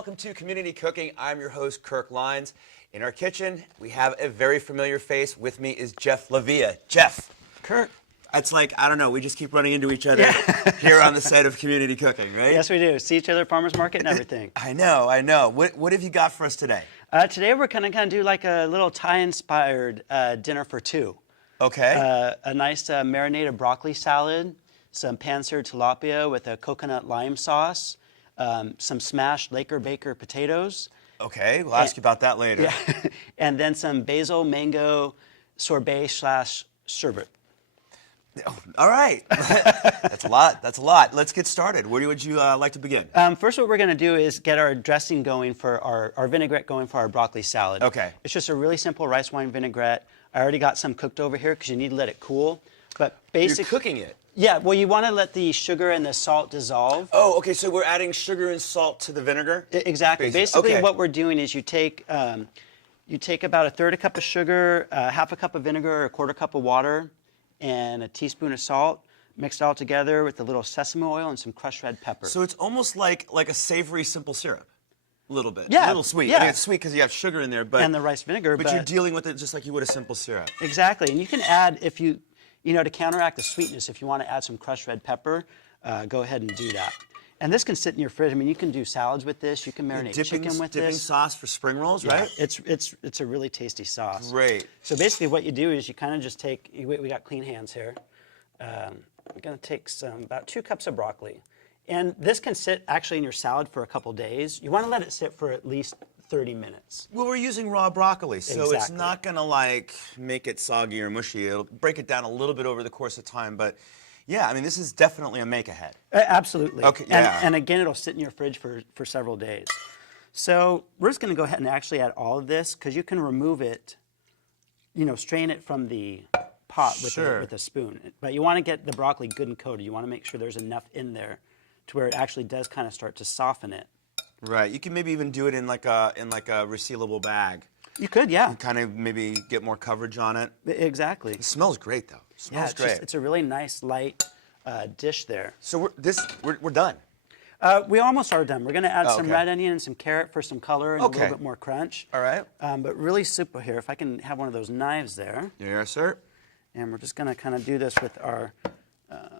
welcome to Community Cooking. I'm your host, Kirk Lyons. In our kitchen, we have a very familiar face. With me is Jeff Lavia. Jeff. Kirk. It's like, I don't know, we just keep running into each other here on the set of Community Cooking, right? Yes, we do. See each other at farmer's market and everything. I know. What have you got for us today? Today we're going to kind of do like a little Thai-inspired dinner for two. Okay. A nice marinated broccoli salad, some pan-seared tilapia with a coconut lime sauce, some smashed Laker Baker potatoes. Okay, we'll ask you about that later. Yeah. And then some basil mango sorbet/sherbet. Oh, all right. That's a lot. Let's get started. Where would you like to begin? First, what we're going to do is get our dressing going for our vinaigrette going for our broccoli salad. Okay. It's just a really simple rice wine vinaigrette. I already got some cooked over here because you need to let it cool. But basically, you're cooking it. Yeah, well, you want to let the sugar and the salt dissolve. Oh, okay, so we're adding sugar and salt to the vinegar? Exactly. Basically, okay. What we're doing is you take about a third a cup of sugar, half a cup of vinegar, a quarter cup of water, and a teaspoon of salt. Mix it all together with a little sesame oil and some crushed red pepper. So it's almost like a savory simple syrup. A little bit. Yeah. A little sweet. Yeah. I mean, it's sweet because you have sugar in there, but and the rice vinegar. But you're dealing with it just like you would a simple syrup. Exactly. And you can add, if you to counteract the sweetness, if you want to add some crushed red pepper, go ahead and do that. And this can sit in your fridge. I mean, you can do salads with this. You can marinate chicken with dipping this. sauce for spring rolls, right? It's a really tasty sauce. Great. So basically what you do is you kind of just take, we got clean hands here. We're going to take about 2 cups of broccoli. And this can sit actually in your salad for a couple days. You want to let it sit for at least 30 minutes. Well, we're using raw broccoli, so Exactly. it's not going to make it soggy or mushy. It'll break it down a little bit over the course of time, but yeah, I mean, this is definitely a make-ahead. Absolutely. Okay, yeah. And again, it'll sit in your fridge for several days. So we're just going to go ahead and actually add all of this because you can remove it, strain it from the pot with a spoon. But you want to get the broccoli good and coated. You want to make sure there's enough in there to where it actually does kind of start to soften it. Right. You can maybe even do it in like a resealable bag. You could, yeah. And kind of maybe get more coverage on it. Exactly. It smells great, though. It smells great. It's a really nice, light dish there. So we're done. We almost are done. We're going to add some okay. red onion and some carrot for some color and a little bit more crunch. All right. But really simple here. If I can have one of those knives there. Yes, sir. And we're just going to kind of do this with our, let's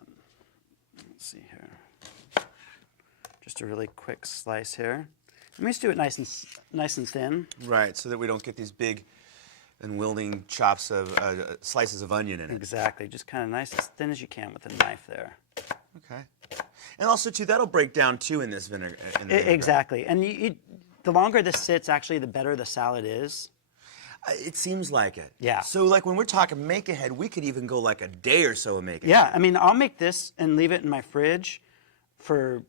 see here. Just a really quick slice here. Let me just do it nice and thin. Right, so that we don't get these big and wielding chops of slices of onion in it. Exactly, just kind of nice as thin as you can with a knife there. Okay. And also, too, that'll break down, too, in this vinegar. Exactly, and the longer this sits, actually, the better the salad is. It seems like it. Yeah. So, when we're talking make-ahead, we could even go like a day or so of make-ahead. Yeah, I mean, I'll make this and leave it in my fridge for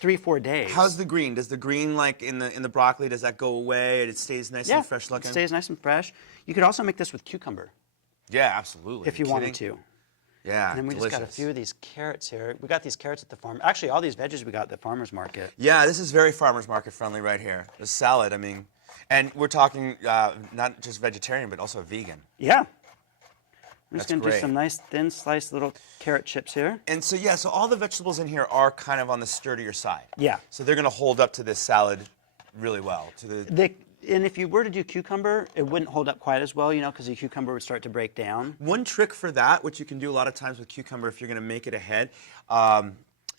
3-4 days. How's the green? Does the green in the broccoli, does that go away and it stays nice and fresh looking? It stays nice and fresh. You could also make this with cucumber. Yeah, absolutely. If you wanted to. Yeah, and then we delicious. just got a few of these carrots here. We got these carrots at the farm. Actually, all these veggies we got at the farmer's market. Yeah, this is very farmer's market friendly right here. The salad, I mean, and we're talking not just vegetarian, but also vegan. Yeah. I'm just That's going to do great. some nice thin sliced little carrot chips here. And so, yeah, so all the vegetables in here are kind of on the sturdier side. Yeah. So they're going to hold up to this salad really well. And if you were to do cucumber, it wouldn't hold up quite as well, because the cucumber would start to break down. One trick for that, which you can do a lot of times with cucumber if you're going to make it ahead,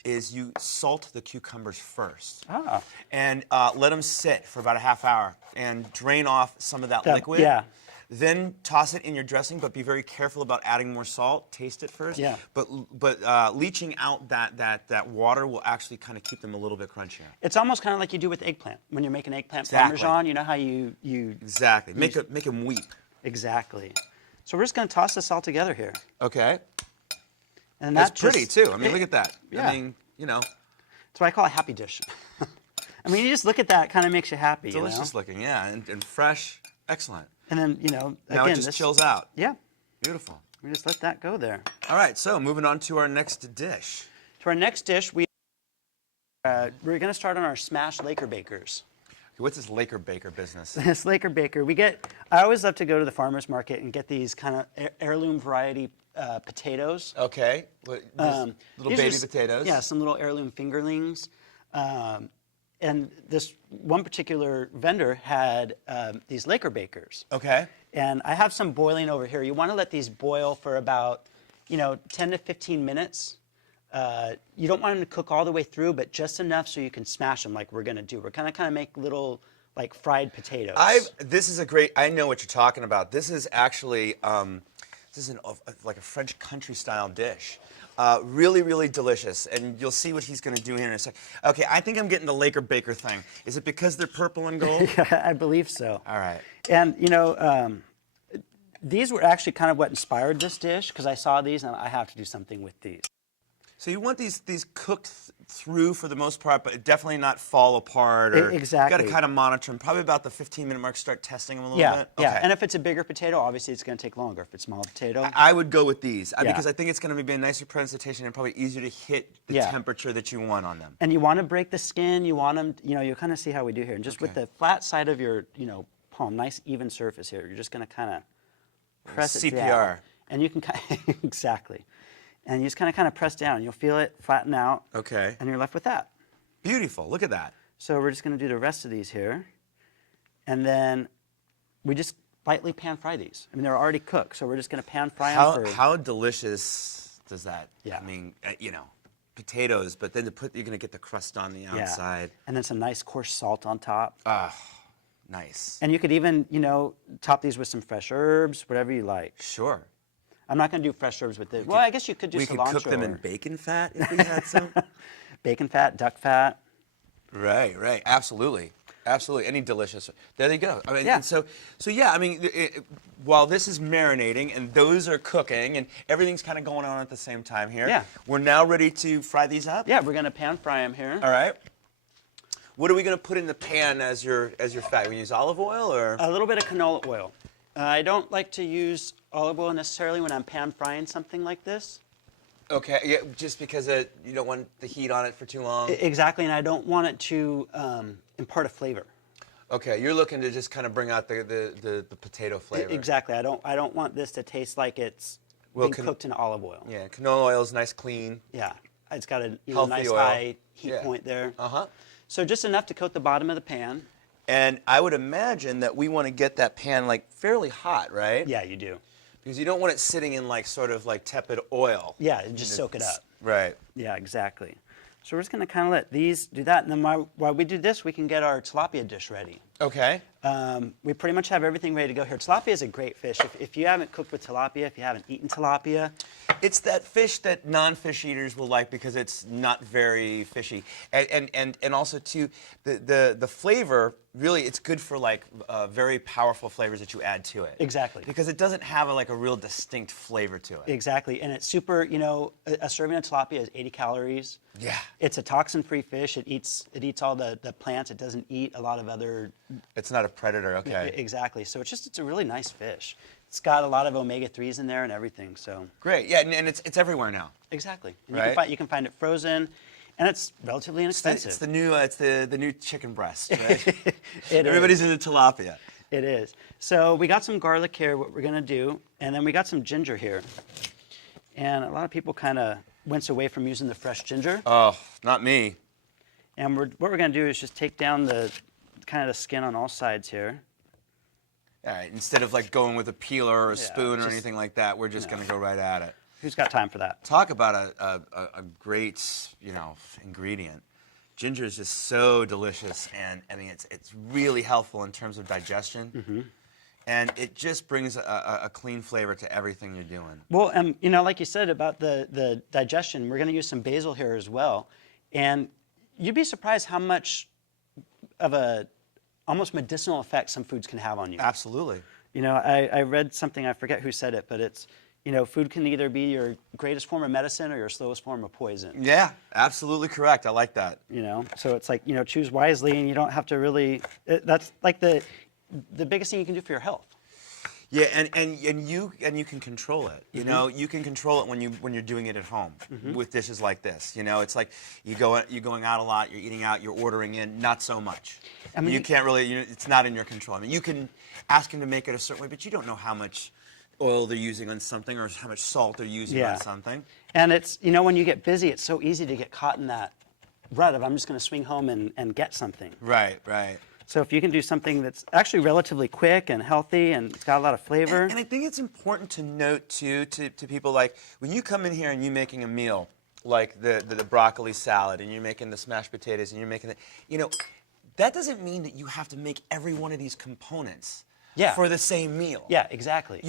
is you salt the cucumbers first. Ah. And let them sit for about a half hour and drain off some of that liquid. Yeah. Then toss it in your dressing, but be very careful about adding more salt. Taste it first. Yeah. But leaching out that water will actually kind of keep them a little bit crunchier. It's almost kind of like you do with eggplant. When you're making eggplant Exactly. parmesan, you know how you Exactly. Make them weep. Exactly. So we're just going to toss this all together here. Okay. And that's pretty too. I mean, look at that. Yeah. I mean, That's what I call a happy dish. I mean, you just look at that, it kind of makes you happy. Delicious looking, yeah, and fresh. Excellent. And then, Now again, it just chills out. Yeah. Beautiful. We just let that go there. All right, so moving on to our next dish. To our next dish, we're going to start on our smashed Laker Bakers. What's this Laker Baker business? This Laker Baker, I always love to go to the farmer's market and get these kind of heirloom variety potatoes. Okay. Little baby potatoes. Yeah, some little heirloom fingerlings. and this one particular vendor had these Laker bakers. Okay. And I have some boiling over here. You want to let these boil for about, 10 to 15 minutes. You don't want them to cook all the way through, but just enough so you can smash them like we're going to do. We're going to kind of make little like fried potatoes. This is a great. I know what you're talking about. This is actually like a French country style dish. Really, really delicious, and you'll see what he's going to do here in a second. Okay, I think I'm getting the Laker Baker thing. Is it because they're purple and gold? Yeah, I believe so. All right. And these were actually kind of what inspired this dish because I saw these and I have to do something with these. So you want these cooked through for the most part, but definitely not fall apart. Or Exactly. You got to kind of monitor them. Probably about the 15-minute mark, start testing them a little bit. Yeah, Okay. and if it's a bigger potato, obviously it's going to take longer. If it's a small potato. I would go with these Yeah. because I think it's going to be a nicer presentation and probably easier to hit the Yeah. temperature that you want on them. And you want to break the skin. You want them, you kind of see how we do here. And just with Okay. the flat side of your, palm, nice even surface here, you're just going to kind of press it CPR. down. And you can exactly. And you just kind of press down. You'll feel it flatten out. Okay. And you're left with that. Beautiful. Look at that. So we're just going to do the rest of these here. And then we just lightly pan fry these. I mean, they're already cooked, so we're just going to pan fry them for... How delicious does that? Yeah. I mean, potatoes, but then you're going to get the crust on the outside. And then some nice coarse salt on top. Nice. And you could even, top these with some fresh herbs, whatever you like. Sure. I'm not going to do fresh herbs with it. Well, I guess you could do We cilantro. could cook them in bacon fat if we had some. Bacon fat, duck fat. Right. Absolutely. Any delicious. There you go. I mean, Yeah. and so yeah, I mean, while this is marinating and those are cooking and everything's kind of going on at the same time here, Yeah. we're now ready to fry these up? Yeah, we're going to pan fry them here. All right. What are we going to put in the pan as your fat? We use olive oil or? A little bit of canola oil. I don't like to use olive oil necessarily when I'm pan frying something like this. Okay, yeah, just because you don't want the heat on it for too long? Exactly, and I don't want it to impart a flavor. Okay, you're looking to just kind of bring out the potato flavor. Exactly. I don't want this to taste like it's being cooked in olive oil. Yeah, canola oil is nice, clean. Yeah, it's got a Healthy nice oil. high heat Yeah. point there. Uh-huh. So just enough to coat the bottom of the pan. And I would imagine that we want to get that pan like fairly hot, right? Yeah, you do. Because you don't want it sitting in like sort of like tepid oil. Yeah, just soak it up. Right. Yeah, exactly. So we're just going to kind of let these do that, and then while we do this, we can get our tilapia dish ready. Okay. We pretty much have everything ready to go here. Tilapia is a great fish. If you haven't cooked with tilapia, if you haven't eaten tilapia, It's that fish that non-fish eaters will like because it's not very fishy, and also too the flavor. Really, it's good for like very powerful flavors that you add to it. Exactly. Because it doesn't have a real distinct flavor to it. exactly, and it's super. A serving of tilapia is 80 calories. Yeah. It's a toxin-free fish. It eats all the plants. It doesn't eat a lot of other. It's not a predator. Okay. Exactly. So it's a really nice fish. It's got a lot of omega-3s in there and everything. So. Great. Yeah, and it's everywhere now. Exactly. And Right. you can find it frozen, and it's relatively inexpensive. It's the new chicken breast, right? It Everybody's is. into tilapia. It is. So we got some garlic here, what we're going to do, and then we got some ginger here. And a lot of people kind of wince away from using the fresh ginger. Oh, not me. And what we're going to do is just take down the kind of the skin on all sides here. All right, instead of like going with a peeler or a Yeah, spoon or just- anything like that, we're just going to go right at it. Who's got time for that? Talk about a great, ingredient. Ginger is just so delicious, and I mean it's really helpful in terms of digestion, and it just brings a clean flavor to everything you're doing. Well, like you said about the digestion, we're going to use some basil here as well. And you'd be surprised how much of a almost medicinal effect some foods can have on you. Absolutely. I read something, I forget who said it, but it's, food can either be your greatest form of medicine or your slowest form of poison. Yeah, absolutely correct. I like that. So it's like, choose wisely, and you don't have to really, that's like the biggest thing you can do for your health. Yeah, and you can control it. You can control it when you're doing it at home with dishes like this. It's like you're going out a lot, you're eating out, you're ordering in, not so much. I mean, you can't really. It's not in your control. I mean, you can ask them to make it a certain way, but you don't know how much oil they're using on something or how much salt they're using on something. And it's when you get busy, it's so easy to get caught in that rut of I'm just going to swing home and get something. Right, right. So if you can do something that's actually relatively quick and healthy and it's got a lot of flavor. And I think it's important to note, too, to people, like, when you come in here and you're making a meal, like the broccoli salad, and you're making the smashed potatoes, and you're making the, that doesn't mean that you have to make every one of these components for the same meal. Yeah, exactly.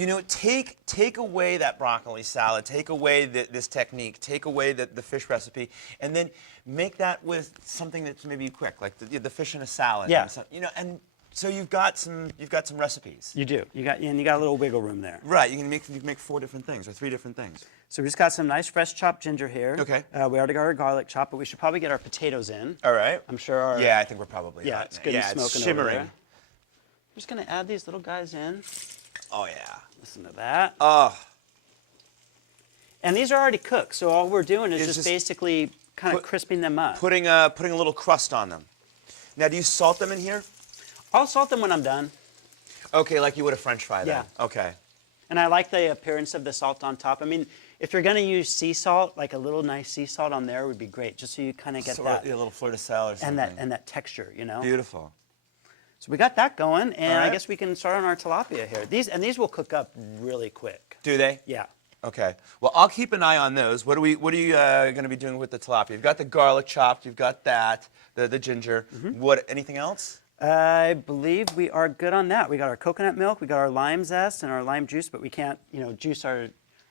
Take away that broccoli salad, take away this technique, take away the fish recipe, and then make that with something that's maybe quick, like the fish in a salad. Yeah. And and so you've got some recipes. You do. You got a little wiggle room there. Right. You can make 4 different things or 3 different things. So we just got some nice fresh chopped ginger here. Okay. We already got our garlic chopped, but we should probably get our potatoes in. All right. I'm sure our Yeah, I think we're probably. Yeah, hot it's now. good and Yeah, smoking it's over shimmering. there. I'm just gonna add these little guys in. Oh yeah. Listen to that. Oh. And these are already cooked, so all we're doing is It's just just basically kind of crisping them up. Putting a little crust on them. Now, do you salt them in here? I'll salt them when I'm done. Okay, like you would a French fry then. Yeah. Okay. And I like the appearance of the salt on top. I mean, if you're gonna use sea salt, like a little nice sea salt on there would be great, just so you kind of get that A little fleur de sel or something. and that texture, Beautiful. So we got that going, and All right. I guess we can start on our tilapia here. These will cook up really quick. Do they? Yeah. Okay. Well, I'll keep an eye on those. What are you going to be doing with the tilapia? You've got the garlic chopped. You've got that. The ginger. What? Anything else? I believe we are good on that. We got our coconut milk, we got our lime zest and our lime juice, but we can't, juice our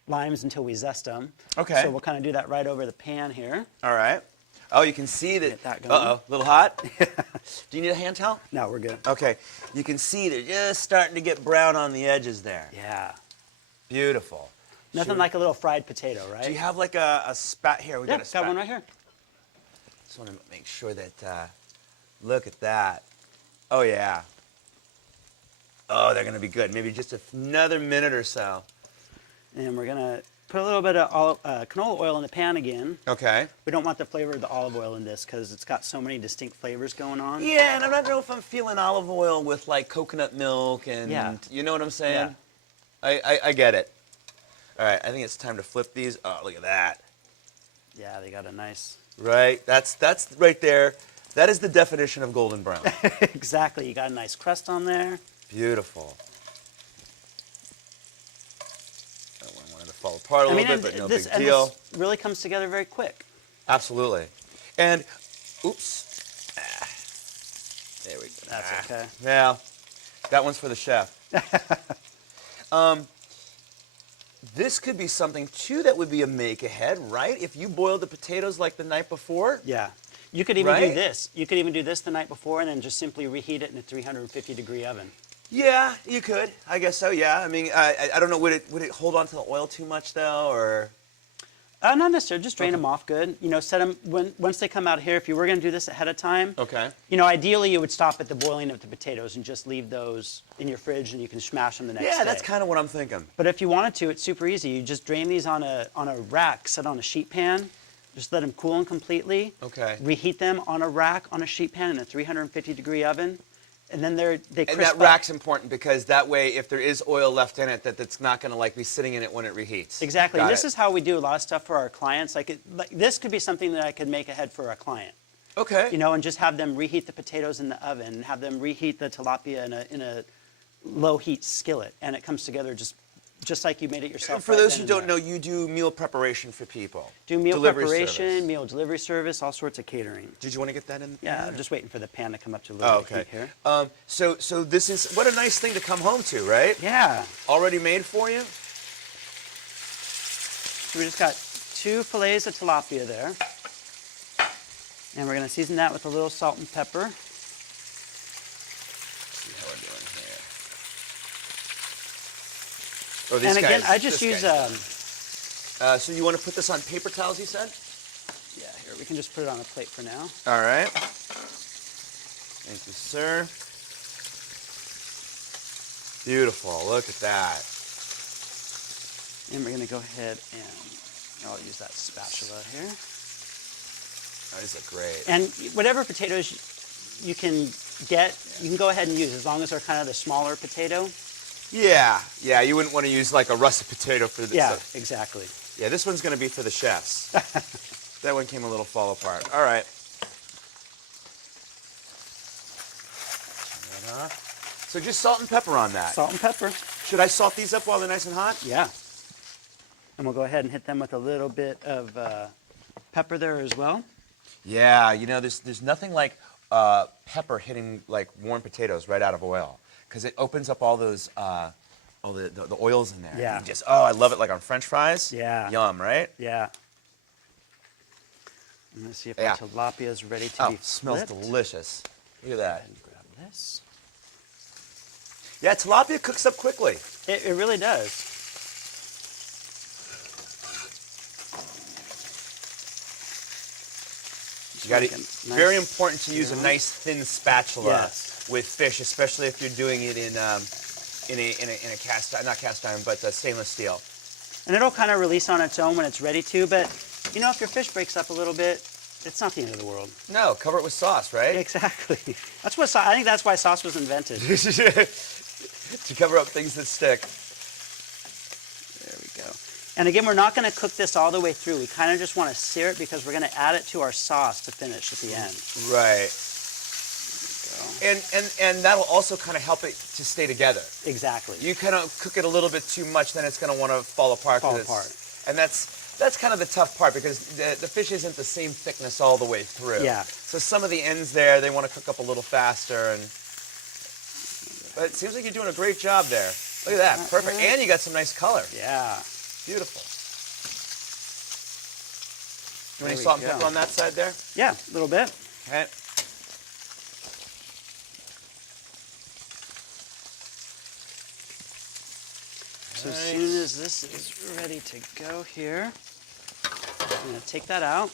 limes until we zest them. Okay. So we'll kind of do that right over the pan here. All right. Oh, you can see that. Get that going. Uh-oh, a little hot. Do you need a hand towel? No, we're good. Okay. You can see they're just starting to get brown on the edges there. Yeah. Beautiful. Nothing like a little fried potato, right? Do you have like a spat here? We Yeah, got a spat. got one right here. Just want to make sure that. Look at that. Oh yeah. Oh, they're gonna be good. Maybe just another minute or so. And we're gonna put a little bit of canola oil in the pan again. Okay. We don't want the flavor of the olive oil in this because it's got so many distinct flavors going on. Yeah, and I don't know if I'm feeling olive oil with like coconut milk and you know what I'm saying? Yeah. I get it. All right, I think it's time to flip these. Oh, look at that. Yeah, they got a nice. Right, that's right there. That is the definition of golden brown. Exactly. You got a nice crust on there. Beautiful. I wanted to fall apart a little bit, but no big deal. This really comes together very quick. Absolutely. And, oops. There we go. That's okay. Yeah, that one's for the chef. This could be something, too, that would be a make-ahead, right? If you boiled the potatoes like the night before. Yeah. You could even do Right? this. You could even do this the night before and then just simply reheat it in a 350-degree oven. Yeah, you could. I guess so, yeah. I mean, I don't know, would it hold on to the oil too much, though, or? Not necessarily. Just drain them off good. Set them, once they come out here, if you were going to do this ahead of time, Okay. Ideally you would stop at the boiling of the potatoes and just leave those in your fridge and you can smash them the next day. Yeah, that's kind of what I'm thinking. But if you wanted to, it's super easy. You just drain these on a rack, set on a sheet pan. Just let them cool them completely. Okay. Reheat them on a rack on a sheet pan in a 350-degree oven, and then they crisp And that up. rack's important because that way, if there is oil left in it, that's not going to like be sitting in it when it reheats. Exactly. Got And this it. is how we do a lot of stuff for our clients. Like this could be something that I could make ahead for a client. Okay. And just have them reheat the potatoes in the oven, and have them reheat the tilapia in a low heat skillet, and it comes together just like you made it yourself. For right those then who and don't there. know, you do meal preparation for people. Do meal Delivery preparation, service. meal delivery service, all sorts of catering. Did you want to get that in? Yeah, I'm just waiting for the pan to come up to a Oh, little bit okay. of heat here. So this is, what a nice thing to come home to, right? Yeah. Already made for you? So we just got 2 fillets of tilapia there. And we're going to season that with a little salt and pepper. See how we're doing here. Oh, these And again, guys, I just this use, guy's so you want to put this on paper towels, you said? yeah, here, we can just put it on a plate for now. All right. Thank you, sir. Beautiful. Look at that. And we're going to go ahead and I'll use that spatula here. Oh, these look great. And whatever potatoes you can get, you can go ahead and use as long as they're kind of the smaller potato. Yeah, you wouldn't want to use like a russet potato for this. Yeah, exactly. Yeah, this one's going to be for the chefs. That one came a little fall apart. All right. So just salt and pepper on that. Salt and pepper. Should I salt these up while they're nice and hot? Yeah. And we'll go ahead and hit them with a little bit of pepper there as well. Yeah, you know, there's nothing like pepper hitting like warm potatoes right out of oil, because it opens up all those all the oils in there. Yeah. And just I love it, like on French fries. Yeah. Yum, right? Yeah. I'm gonna see if our tilapia is ready to be flipped. Smells delicious. Look at that. And grab this. Yeah, tilapia cooks up quickly. It really does. You got very important to use a nice thin spatula with fish, especially if you're doing it in a cast iron, but stainless steel. And it'll kind of release on its own when it's ready to, but you know, if your fish breaks up a little bit, it's not the end of the world. No, cover it with sauce, right? Exactly. That's what I think that's why sauce was invented. To cover up things that stick. There we go. And again, we're not going to cook this all the way through. We kind of just want to sear it because we're going to add it to our sauce to finish at the end. Right. And that'll also kind of help it to stay together. Exactly. You kind of cook it a little bit too much, then it's going to want to fall apart. And that's kind of the tough part, because the fish isn't the same thickness all the way through. Yeah. So some of the ends there, they want to cook up a little faster. But it seems like you're doing a great job there. Look at that. Perfect. Right? And you got some nice color. Yeah. Beautiful. You want any salt and pepper on that side there? Yeah, a little bit. Okay. So as soon as this is ready to go here, I'm going to take that out.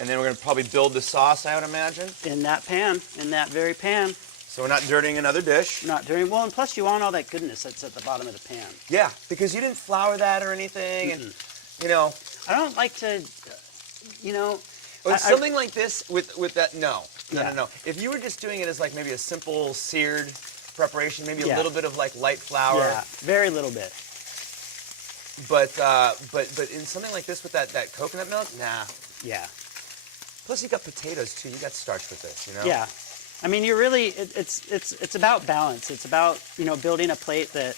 And then we're going to probably build the sauce, I would imagine. In that pan, in that very pan. So we're not dirtying another dish. Not dirty. Well, and plus you want all that goodness that's at the bottom of the pan. Yeah, because you didn't flour that or anything, and you know. I don't like to, you know. With something like this, with that, no. If you were just doing it as like maybe a simple seared preparation, maybe a little bit of like light flour. Yeah, very little bit. But in something like this with that coconut milk, nah. Yeah. Plus you got potatoes too. You got starch with this, you know. Yeah. I mean, you're really, it's about balance. It's about, you know, building a plate that,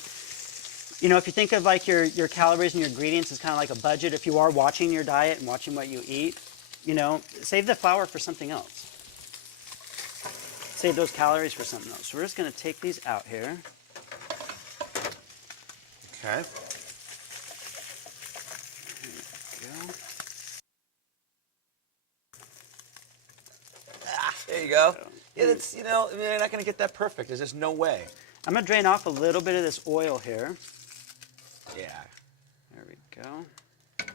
you know, if you think of like your calories and your ingredients as kind of like a budget, if you are watching your diet and watching what you eat, you know, save the flour for something else. Save those calories for something else. So we're just going to take these out here. Okay. There you go. Yeah, that's, you know, you're not going to get that perfect. There's just no way. I'm going to drain off a little bit of this oil here. Yeah. There we go. And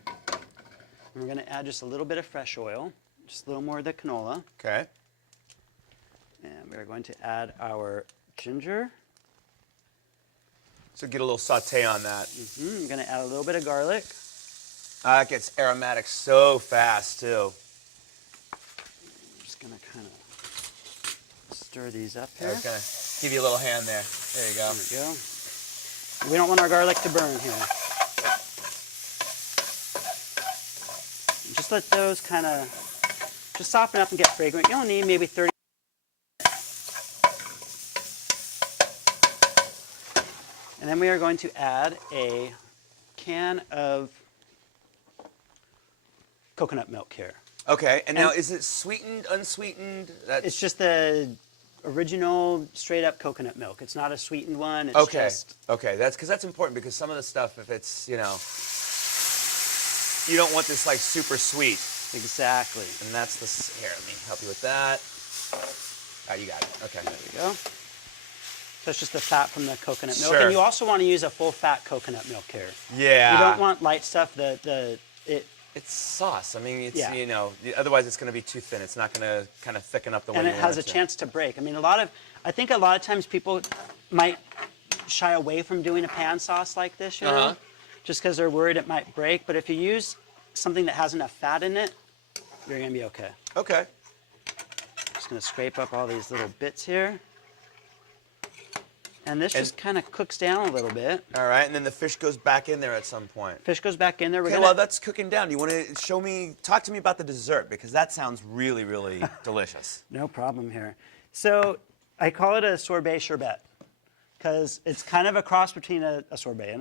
we're going to add just a little bit of fresh oil, just a little more of the canola. Okay. And we're going to add our ginger. So get a little saute on that. I'm going to add a little bit of garlic. It gets aromatic so fast, too. I'm just going to kind of stir these up here. I was going to give you a little hand there. There you go. There we go. We don't want our garlic to burn here. Just let those kind of just soften up and get fragrant. You only need maybe 30. And then we are going to add a can of coconut milk here. Okay, and now is it sweetened, unsweetened? It's just the original straight-up coconut milk. It's not a sweetened one. It's just... Okay, that's important, because some of the stuff, if it's, you know, you don't want this like super sweet. Exactly. And that's the, here, let me help you with that. You got it, okay. There we go. So it's just the fat from the coconut milk. Sure. And you also want to use a full-fat coconut milk here. Yeah. You don't want light stuff. It's sauce. I mean, it's, you know, otherwise it's going to be too thin. It's not going to kind of thicken up the way you want it to. And it has a chance to break. I mean, I think a lot of times people might shy away from doing a pan sauce like this, you know, just because they're worried it might break. But if you use something that has enough fat in it, you're going to be okay. Okay. Just going to scrape up all these little bits here. And this just kind of cooks down a little bit. All right, and then the fish goes back in there at some point. Fish goes back in there. Okay, well, that's cooking down. Do you want to talk to me about the dessert, because that sounds really, really delicious. No problem here. So I call it a sorbet sherbet because it's kind of a cross between a sorbet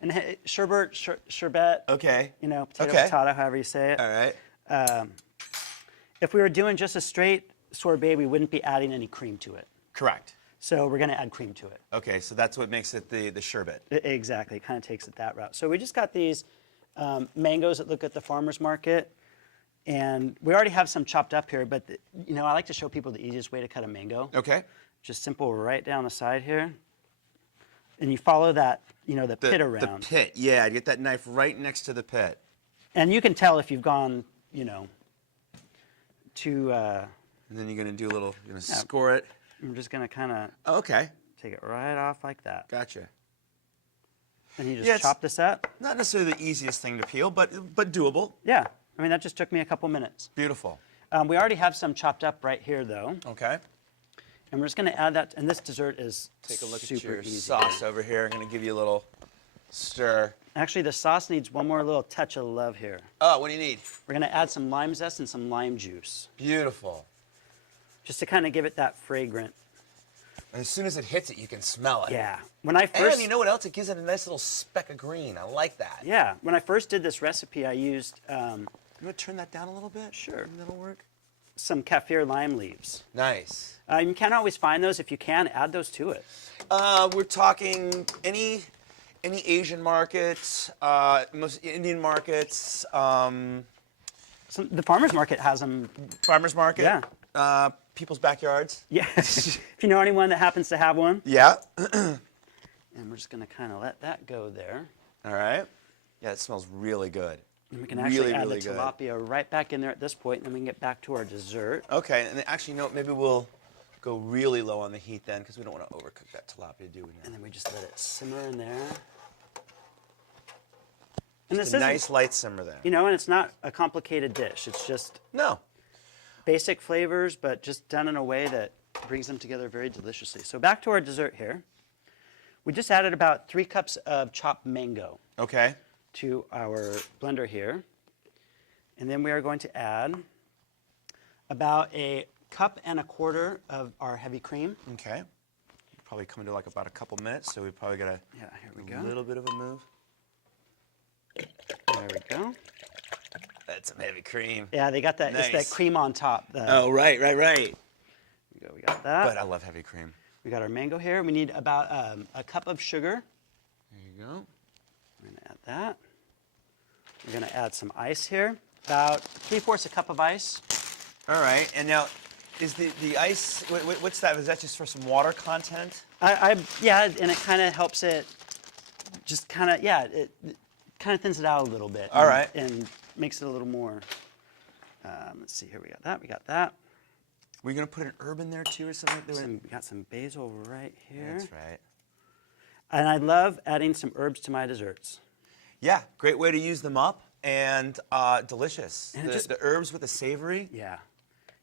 and a sherbet. Okay. You know, potato, Okay. potato, however you say it. All right. If we were doing just a straight sorbet, we wouldn't be adding any cream to it. Correct. So we're going to add cream to it. Okay, so that's what makes it the sherbet. Exactly. It kind of takes it that route. So we just got these mangoes that look at the farmer's market. And we already have some chopped up here, but you know, I like to show people the easiest way to cut a mango. Okay. Just simple right down the side here. And you follow that, you know, the pit around. The pit, yeah. Get that knife right next to the pit. And you can tell if you've gone, you know, to... and then you're going to do a little, you're going to score it. I'm just going to kind of Okay. take it right off like that. Gotcha. And you just chop this up. Not necessarily the easiest thing to peel, but doable. Yeah. I mean, that just took me a couple minutes. Beautiful. We already have some chopped up right here, though. Okay. And we're just going to add that. And this dessert is Take a look super at your easy. sauce over here. I'm going to give you a little stir. Actually, the sauce needs one more little touch of love here. Oh, what do you need? We're going to add some lime zest and some lime juice. Beautiful. Just to kind of give it that fragrant. And as soon as it hits it, you can smell it. Yeah. When I first... And you know what else? It gives it a nice little speck of green. I like that. Yeah. When I first did this recipe, I used You want to turn that down a little bit? Sure. That'll work. some kaffir lime leaves. Nice. You can't always find those. If you can, add those to it. We're talking any Asian markets, most Indian markets, The farmer's market has them. farmers market. Yeah. People's backyards. Yeah. If you know anyone that happens to have one. Yeah. And we're just going to kind of let that go there. All right. Yeah, it smells really good. And we can actually add really the good. tilapia right back in there at this point, and then we can get back to our dessert. Okay, and then actually, no, maybe we'll go really low on the heat then, because we don't want to overcook that tilapia, do we? And then we just let it simmer in there. Just And this a is nice light simmer there. You know, and it's not a complicated dish. It's just No. basic flavors, but just done in a way that brings them together very deliciously. So back to our dessert here. We just added about 3 cups of chopped mango Okay. to our blender here. And then we are going to add about 1.25 cups of our heavy cream. Okay. Probably coming to like about a couple minutes, so we probably got Yeah, here we a go. little bit of a move. There we go. That's some heavy cream. Yeah, they got that. It's Nice. that cream on top. Oh, right. Here we go. We got that. But I love heavy cream. We got our mango here. We need about 1 cup of sugar. There you go. We're going to add that. We're going to add some ice here. About 3/4 cup of ice. All right. And now, is the ice, what's that? Is that just for some water content? Yeah, and it kind of helps it just kind of, it kind of thins it out a little bit. All right. And makes it a little more, let's see here, we got that. We're going to put an herb in there too or something? We got some basil right here. That's right. And I love adding some herbs to my desserts. Yeah, great way to use them up and delicious. And The herbs with the savory. Yeah.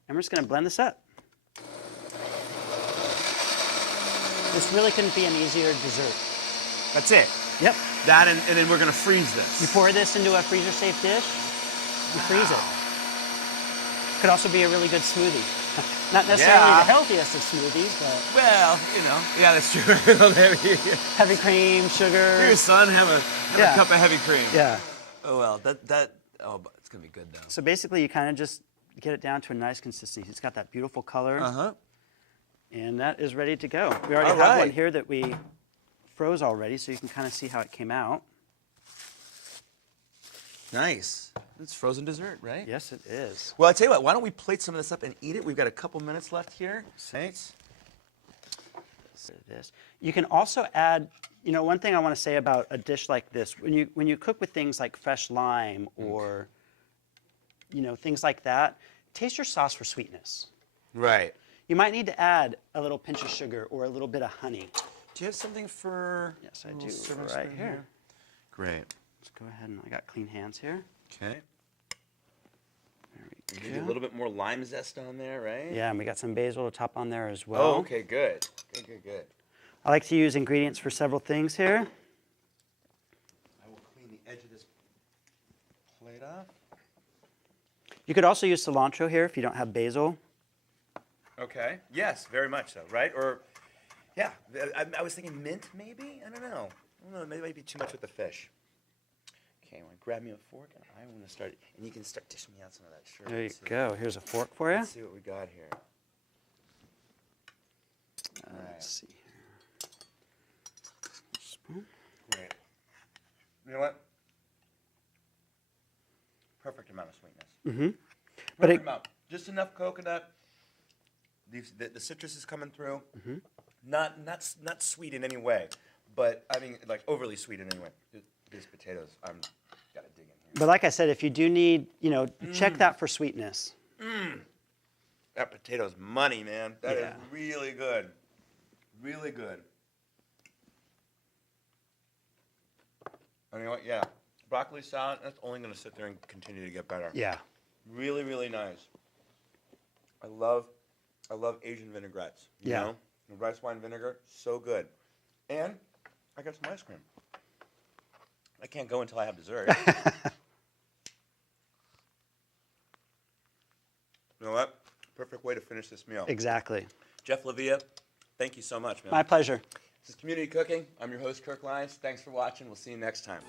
And we're just going to blend this up. This really couldn't be an easier dessert. That's it. Yep. That and then we're going to freeze this. You pour this into a freezer-safe dish, you freeze it. Could also be a really good smoothie. Not necessarily Yeah. the healthiest of smoothies, but Well, yeah, that's true. heavy cream, sugar. Here, son, have a Yeah. cup of heavy cream. Yeah. Oh well, but it's gonna be good though. So basically, you kind of just get it down to a nice consistency. It's got that beautiful color, and that is ready to go. We already All have one right. here that we froze already, so you can kind of see how it came out. Nice. It's frozen dessert, right? Yes, it is. Well, I tell you what. Why don't we plate some of this up and eat it? We've got a couple minutes left here. Thanks. This. You can also add, one thing I want to say about a dish like this, when you cook with things like fresh lime or, things like that, taste your sauce for sweetness. Right. You might need to add a little pinch of sugar or a little bit of honey. Do you have something for? Yes, I a do, little serving right spoon here. Great. Let's go ahead and I got clean hands here. Okay. There we Maybe a go. little bit more lime zest on there, right? Yeah, and we got some basil to top on there as well. Oh, okay, good. Good. I like to use ingredients for several things here. I will clean the edge of this plate off. You could also use cilantro here if you don't have basil. Okay. Yes, very much so. Right? Or, yeah. I was thinking mint, maybe. I don't know. Maybe it might be too much with the fish. Okay, I want to grab me a fork, and I want to start. And you can start dishing me out some of that. Sure. There you go. Here's a fork for you. Let's see what we got here. All right. Let's see here. Spoon. Great. You know what? Perfect amount of sweetness. Mm-hmm. Perfect amount. Just enough coconut. The citrus is coming through. Mm-hmm. Not sweet in any way, but I mean like overly sweet in any way. These potatoes, I'm gotta dig in here. But like I said, if you do need, check that for sweetness. That potato's money, man. That is Yeah. really good. Really good. And you know what? Yeah. Broccoli salad, that's only going to sit there and continue to get better. Yeah. Really, really nice. I love Asian vinaigrettes. You Yeah. know? The rice wine vinegar, so good. And I got some ice cream. I can't go until I have dessert. You know what? Perfect way to finish this meal. Exactly. Jeff Lavia, thank you so much, man. My pleasure. This is Community Cooking. I'm your host, Kirk Lyons. Thanks for watching. We'll see you next time.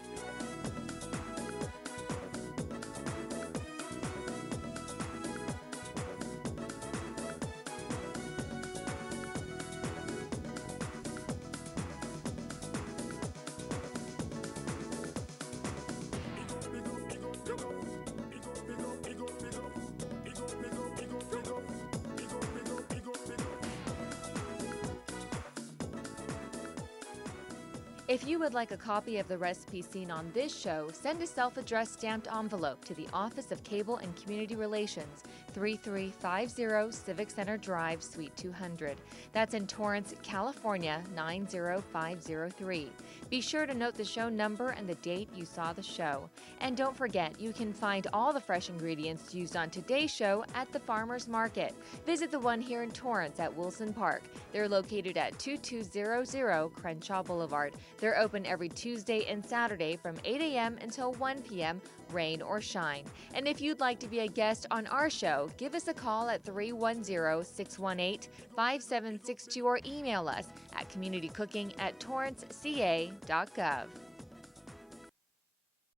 If you would like a copy of the recipe seen on this show, send a self-addressed stamped envelope to the Office of Cable and Community Relations, 3350 Civic Center Drive, Suite 200. That's in Torrance, California, 90503. Be sure to note the show number and the date you saw the show. And don't forget, you can find all the fresh ingredients used on today's show at the Farmers Market. Visit the one here in Torrance at Wilson Park. They're located at 2200 Crenshaw Boulevard. They're open every Tuesday and Saturday from 8 a.m. until 1 p.m., rain or shine. And if you'd like to be a guest on our show, give us a call at 310-618-5762 or email us at communitycooking@torranceca.gov.